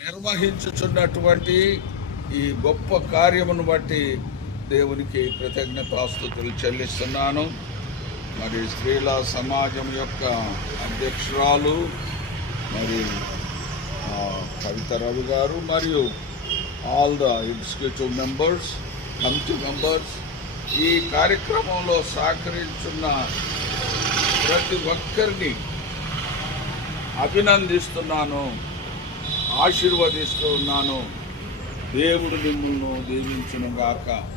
నిర్వహించుచున్నటువంటి ఈ గొప్ప కార్యమును బట్టి దేవునికి కృతజ్ఞతాస్తుతులు చెల్లిస్తున్నాను. మరి స్త్రీల సమాజం యొక్క అధ్యక్షురాలు మరి కవిత రవి గారు మరియు all the executive members committee members ఈ కార్యక్రమంలో సహకరించున్న ప్రతి ఒక్కరిని అభినందిస్తున్నాను. ఆశీర్వదిస్తూ ఉన్నాను. దేవుడు మిమ్మల్ని దీవించును గాక.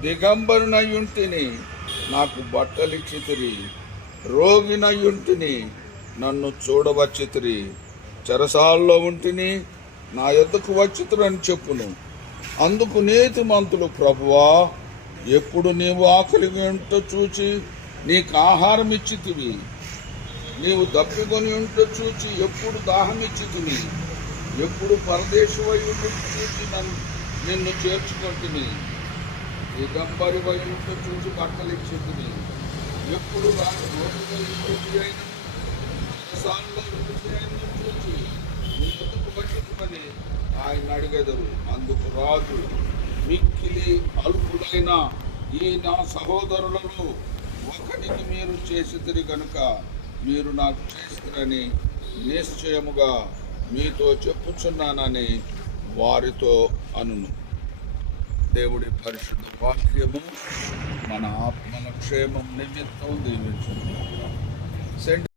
దిగంబరునయుంటిని నాకు బట్టలిచ్చితిరి. రోగినయుంటిని నన్ను చూడవచ్చితిరి. చెరసాల్లో ఉంటిని నా ఎద్దకు వచ్చితురని చెప్పును. అందుకు నేతి మంతులు ప్రభువా ఎప్పుడు నీవు ఆకలి ఉంటో చూచి నీకు ఆహారం ఇచ్చితివి నీవు దప్పికొని ఉంటూ చూచి ఎప్పుడు దాహమిచ్చితిని ఎప్పుడు పరదేశమై ఉంటూ చూచి నన్ను నిన్ను చేర్చుకుంటుని. దిగంబరి వై ఉంటూ చూసి బట్టలిచ్చి తిని ఎప్పుడు అయిన చూచి నీ ఎందుకు వచ్చిందని ఆయన అడిగెదరు అందుకు రాజు మిక్కిలి అల్పుడైన ఈ నా సహోదరులలో ఒకటికి మీరు చేసిదిరి కనుక మీరు నాకు చేస్తారని నిశ్చయముగా మీతో చెప్పుచున్నానని వారితో అనును. దేవుడి పరిశుద్ధ వాక్యము మన ఆత్మల క్షేమం నిమిత్తం దీవించును